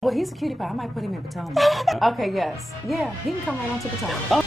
Well, he's a cutie pie. I might put him in Potomac. Okay, yes. Yeah, he can come right on to Potomac.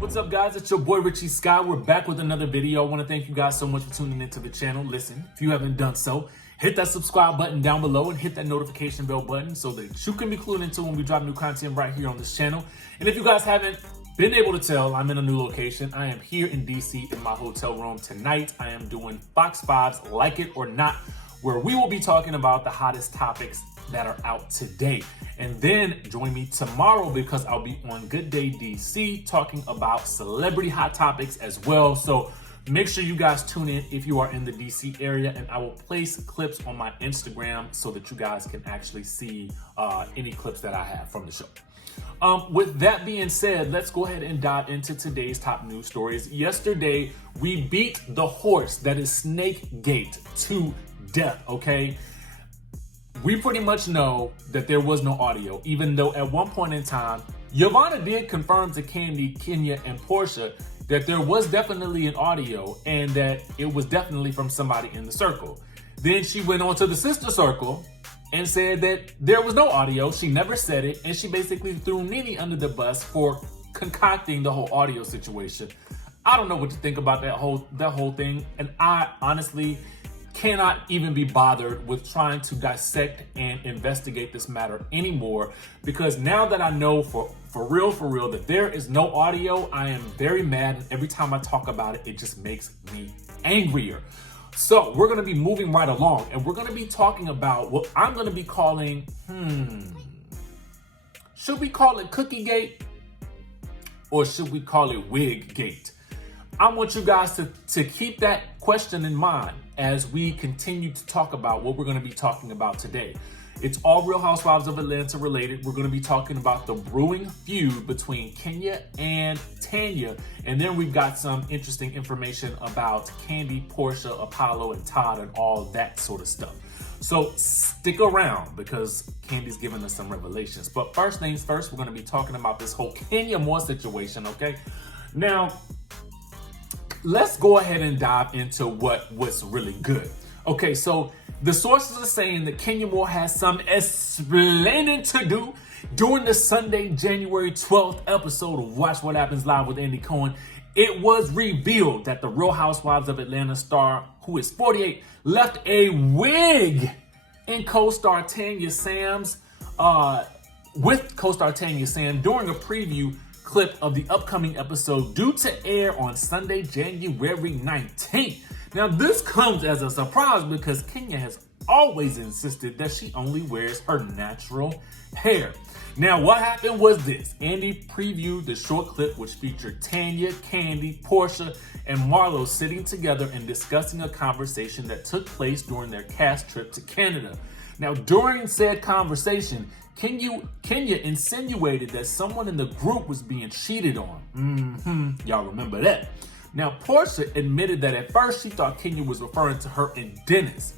What's up, guys? It's your boy Richie Sky. We're back with another video. I want to thank you guys so much for tuning into the channel. Listen, if you haven't done so, hit that subscribe button down below and hit that notification bell button so that you can be clued into when we drop new content right here on this channel. And if you guys haven't been able to tell, I'm in a new location. I am here in DC in my hotel room tonight. I am doing Fox 5's Like It or Not, where we will be talking about the hottest topics that are out today. And then join me tomorrow because I'll be on Good Day DC talking about celebrity hot topics as well. So make sure you guys tune in if you are in the DC area, and I will place clips on my Instagram so that you guys can actually see any clips that I have from the show. With that being said, let's go ahead and dive into today's top news stories. Yesterday, we beat the horse that is Snakegate to death, okay? We pretty much know that there was no audio, even though at one point in time, Yvonne did confirm to Kandi, Kenya, and Porsha that there was definitely an audio and that it was definitely from somebody in the circle. Then she went on to the sister circle and said that there was no audio. She never said it, and she basically threw Nene under the bus for concocting the whole audio situation. I don't know what to think about that whole thing, and I honestly cannot even be bothered with trying to dissect and investigate this matter anymore, because now that I know for real that there is no audio, I am very mad, and every time I talk about it, it just makes me angrier. So we're going to be moving right along, and we're going to be talking about what I'm going to be calling, should we call it Cookiegate or should we call it Wiggate? I want you guys to keep that question in mind as we continue to talk about what we're going to be talking about today. It's all Real Housewives of Atlanta related. We're going to be talking about the brewing feud between Kenya and Tanya. And then we've got some interesting information about Kandi, Porsha, Apollo, and Todd and all that sort of stuff. So stick around because Kandi's giving us some revelations. But first things first, we're going to be talking about this whole Kenya Moore situation, okay? Now, let's go ahead and dive into what's really good. Okay, so the sources are saying that Kenya Moore has some explaining to do during the Sunday, January 12th episode of Watch What Happens Live with Andy Cohen. It was revealed that the Real Housewives of Atlanta star, who is 48, left a wig in co-star Tanya Sam's, with co-star Tanya Sam during a preview clip of the upcoming episode due to air on Sunday, January 19th. Now, this comes as a surprise because Kenya has always insisted that she only wears her natural hair. Now, what happened was this. Andy previewed the short clip which featured Tanya, Kandi, Porsha, and Marlo sitting together and discussing a conversation that took place during their cast trip to Canada. Now, during said conversation, Kenya insinuated that someone in the group was being cheated on. Y'all remember that. Now, Porsha admitted that at first she thought Kenya was referring to her and Dennis,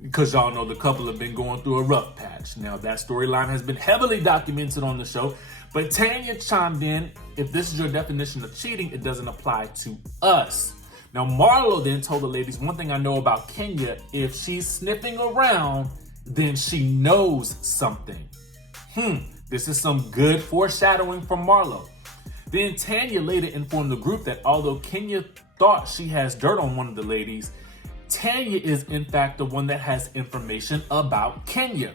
because y'all know the couple have been going through a rough patch. Now, that storyline has been heavily documented on the show, but Tanya chimed in, if this is your definition of cheating, it doesn't apply to us. Now, Marlo then told the ladies, one thing I know about Kenya, if she's sniffing around, then she knows something. This is some good foreshadowing from Marlo. Then Tanya later informed the group that although Kenya thought she has dirt on one of the ladies, Tanya is in fact the one that has information about Kenya.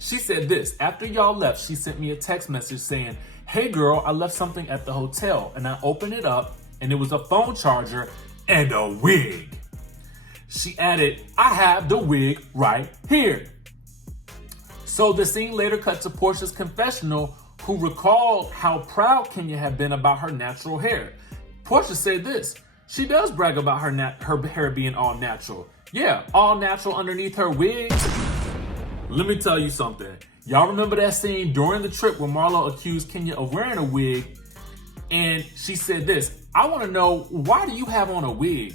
She said this, after y'all left, she sent me a text message saying, hey girl, I left something at the hotel, and I opened it up and it was a phone charger and a wig. She added, I have the wig right here. So the scene later cut to Porsha's confessional, who recalled how proud Kenya had been about her natural hair. Porsha said this, she does brag about her hair being all natural. Yeah, all natural underneath her wig. Let me tell you something. Y'all remember that scene during the trip where Marlo accused Kenya of wearing a wig? And she said this, I want to know, why do you have on a wig?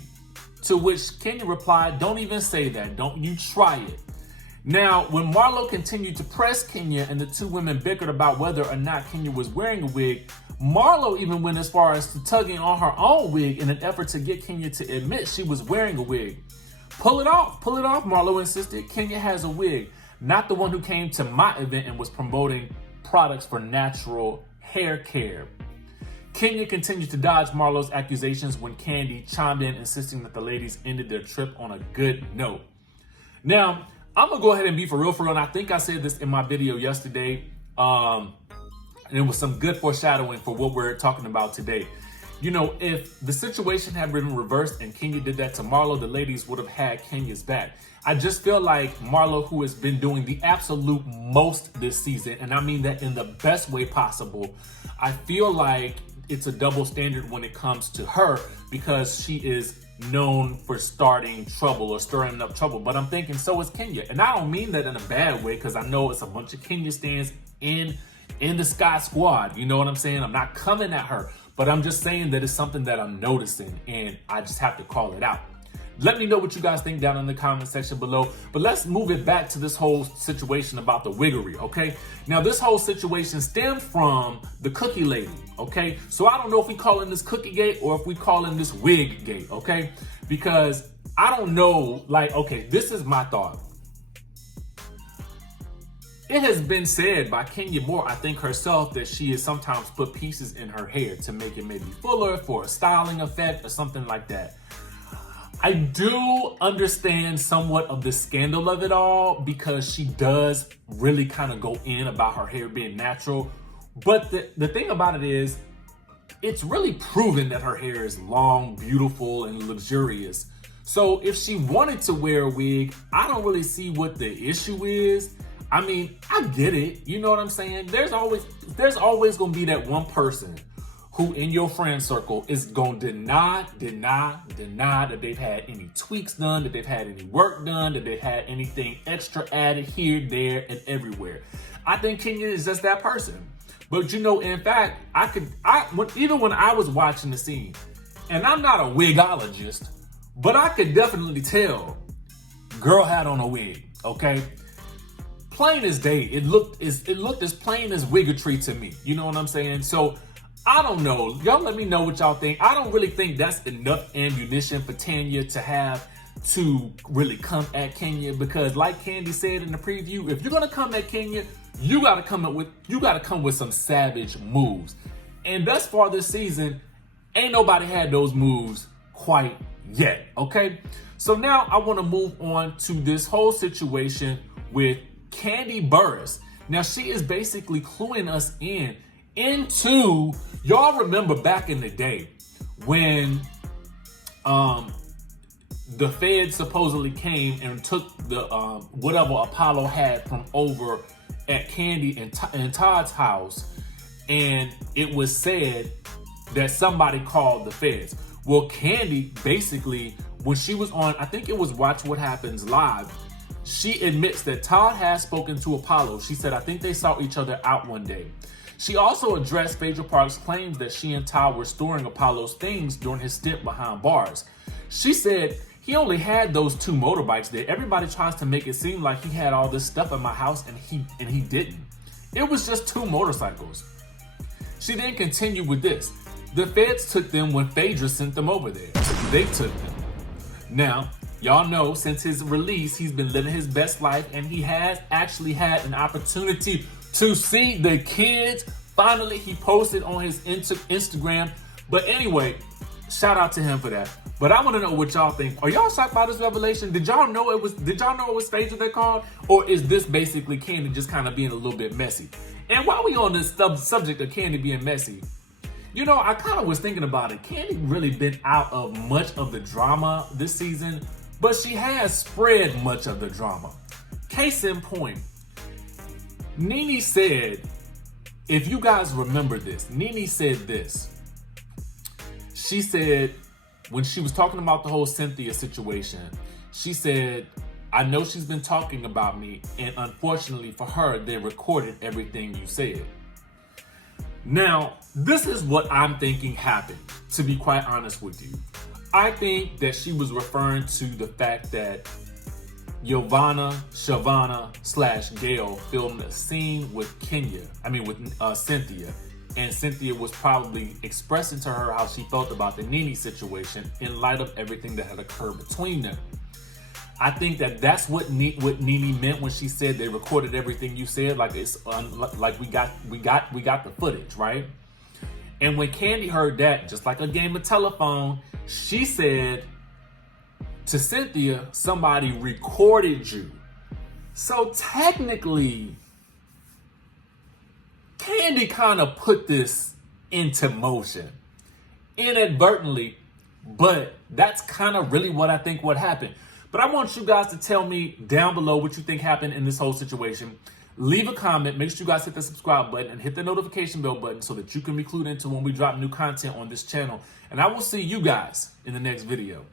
To which Kenya replied, don't even say that. Don't you try it. Now, when Marlo continued to press Kenya and the two women bickered about whether or not Kenya was wearing a wig, Marlo even went as far as to tugging on her own wig in an effort to get Kenya to admit she was wearing a wig. Pull it off, Marlo insisted. Kenya has a wig, not the one who came to my event and was promoting products for natural hair care. Kenya continued to dodge Marlo's accusations when Kandi chimed in, insisting that the ladies ended their trip on a good note. Now, I'm gonna go ahead and be for real, and I think I said this in my video yesterday, and it was some good foreshadowing for what we're talking about today. You know, if the situation had been reversed and Kenya did that to Marlo, the ladies would have had Kenya's back. I just feel like Marlo, who has been doing the absolute most this season, and I mean that in the best way possible, I feel like it's a double standard when it comes to her because she is known for starting trouble or stirring up trouble. But I'm thinking so is Kenya. And I don't mean that in a bad way because I know it's a bunch of Kenya stands in the Sky Squad. You know what I'm saying? I'm not coming at her. But I'm just saying that it's something that I'm noticing and I just have to call it out. Let me know what you guys think down in the comment section below. But let's move it back to this whole situation about the wiggery, okay? Now, this whole situation stems from the cookie lady, okay? So I don't know if we calling this cookie gate or if we calling this wig gate, okay? Because I don't know, like, okay, this is my thought. It has been said by Kenya Moore, I think herself, that she has sometimes put pieces in her hair to make it maybe fuller for a styling effect or something like that. I do understand somewhat of the scandal of it all because she does really kind of go in about her hair being natural. But the thing about it is, it's really proven that her hair is long, beautiful, and luxurious. So if she wanted to wear a wig, I don't really see what the issue is. I mean, I get it. You know what I'm saying? There's always gonna be that one person who in your friend circle is gonna deny that they've had any tweaks done, that they've had any work done, that they've had anything extra added here, there, and everywhere. I think Kenya is just that person. But you know, in fact, even when I was watching the scene, and I'm not a wigologist, but I could definitely tell girl had on a wig, okay? Plain as day. It looked as plain as wiggetry to me. You know what I'm saying? So I don't know. Y'all let me know what y'all think. I don't really think that's enough ammunition for Tanya to have to really come at Kenya because, like Kandi said in the preview, if you're gonna come at Kenya, you gotta come with some savage moves. And thus far this season, ain't nobody had those moves quite yet. Okay. So now I want to move on to this whole situation with Kandi Burruss. Now she is basically cluing us into, y'all remember back in the day when the feds supposedly came and took the whatever Apollo had from over at Kandi and Todd's house, and it was said that somebody called the feds. Well, Kandi basically, when she was on, I think it was Watch What Happens Live, she admits that Todd has spoken to Apollo. She said, I think they saw each other out one day. She also addressed Phaedra Park's claims that she and Todd were storing Apollo's things during his stint behind bars. She said, he only had those 2 motorbikes there. Everybody tries to make it seem like he had all this stuff in my house and he didn't. It was just 2 motorcycles. She then continued with this. The feds took them when Phaedra sent them over there. They took them. Now, y'all know since his release, he's been living his best life and he has actually had an opportunity to see the kids. Finally, he posted on his Instagram. But anyway, shout out to him for that. But I want to know what y'all think. Are y'all shocked by this revelation? Did y'all know it was Phaedra they called? Or is this basically Kandi just kind of being a little bit messy? And while we on this subject of Kandi being messy, you know, I kind of was thinking about it. Kandi really been out of much of the drama this season, but she has spread much of the drama. Case in point, Nene said, if you guys remember this, Nene said this. She said, when she was talking about the whole Cynthia situation, she said, I know she's been talking about me, and unfortunately for her, they recorded everything you said. Now, this is what I'm thinking happened, to be quite honest with you. I think that she was referring to the fact that Shavana / Gail filmed a scene with Cynthia. And Cynthia was probably expressing to her how she felt about the Nene situation in light of everything that had occurred between them. I think that's what Nene meant when she said they recorded everything you said. Like it's like we got the footage, right? And when Kandi heard that, just like a game of telephone, she said to Cynthia, somebody recorded you. So technically, Kandi kind of put this into motion inadvertently, but that's kind of really what I think what happened. But I want you guys to tell me down below what you think happened in this whole situation. Leave a comment. Make sure you guys hit the subscribe button and hit the notification bell button so that you can be clued into when we drop new content on this channel. And I will see you guys in the next video.